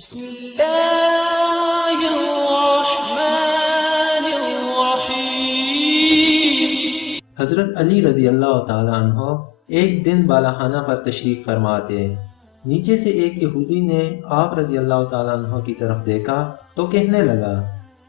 بسم اللہ الرحمن الرحیم۔ حضرت علی رضی اللہ تعالیٰ عنہ ایک دن بالاخانہ پر تشریف فرما تھے۔ نیچے سے ایک یہودی نے آپ رضی اللہ تعالیٰ عنہ کی طرف دیکھا تو کہنے لگا،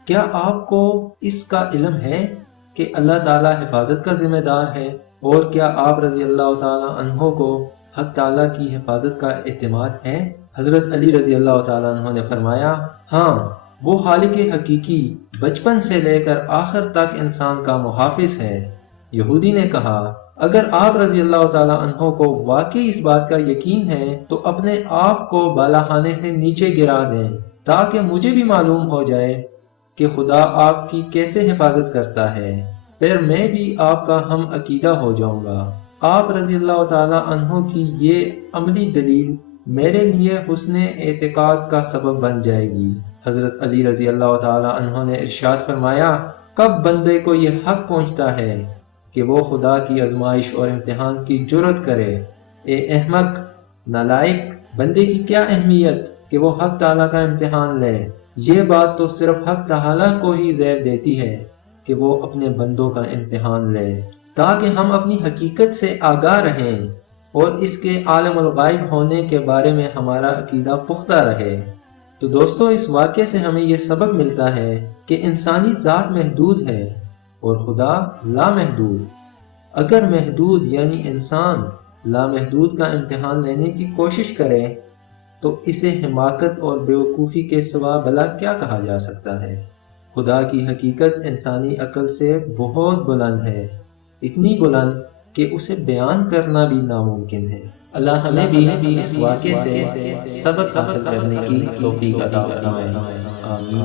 کیا آپ کو اس کا علم ہے کہ اللہ تعالیٰ حفاظت کا ذمہ دار ہے؟ اور کیا آپ رضی اللہ تعالیٰ عنہ کو حق تعالیٰ کی حفاظت کا اعتماد ہے؟ حضرت علی رضی اللہ تعالیٰ عنہ نے فرمایا، ہاں، وہ خالق حقیقی بچپن سے لے کر آخر تک انسان کا محافظ ہے۔ یہودی نے کہا، اگر آپ رضی اللہ تعالیٰ عنہ کو واقعی اس بات کا یقین ہے تو اپنے آپ کو بالاخانے سے نیچے گرا دیں تاکہ مجھے بھی معلوم ہو جائے کہ خدا آپ کی کیسے حفاظت کرتا ہے، پھر میں بھی آپ کا ہم عقیدہ ہو جاؤں گا۔ آپ رضی اللہ تعالیٰ عنہ کی یہ عملی دلیل میرے لیے حسن اعتقاد کا سبب بن جائے گی۔ حضرت علی رضی اللہ تعالیٰ عنہ نے ارشاد فرمایا، کب بندے کو یہ حق پہنچتا ہے کہ وہ خدا کی آزمائش اور امتحان کی جرات کرے؟ اے احمق، نالائق، بندے کی کیا اہمیت کہ وہ حق تعالیٰ کا امتحان لے؟ یہ بات تو صرف حق تعالیٰ کو ہی زیب دیتی ہے کہ وہ اپنے بندوں کا امتحان لے، تاکہ ہم اپنی حقیقت سے آگاہ رہیں اور اس کے عالم الغائب ہونے کے بارے میں ہمارا عقیدہ پختہ رہے۔ تو دوستو، اس واقعے سے ہمیں یہ سبق ملتا ہے کہ انسانی ذات محدود ہے اور خدا لامحدود۔ اگر محدود یعنی انسان لامحدود کا امتحان لینے کی کوشش کرے تو اسے حماقت اور بیوقوفی کے سوا بھلا کیا کہا جا سکتا ہے؟ خدا کی حقیقت انسانی عقل سے بہت بلند ہے، اتنی بلند کہ اسے بیان کرنا بھی ناممکن ہے۔ اللہ ہمیں بھی اس واقعے سے سبق حاصل کرنے کی توفیق عطا فرمائے۔ آمین۔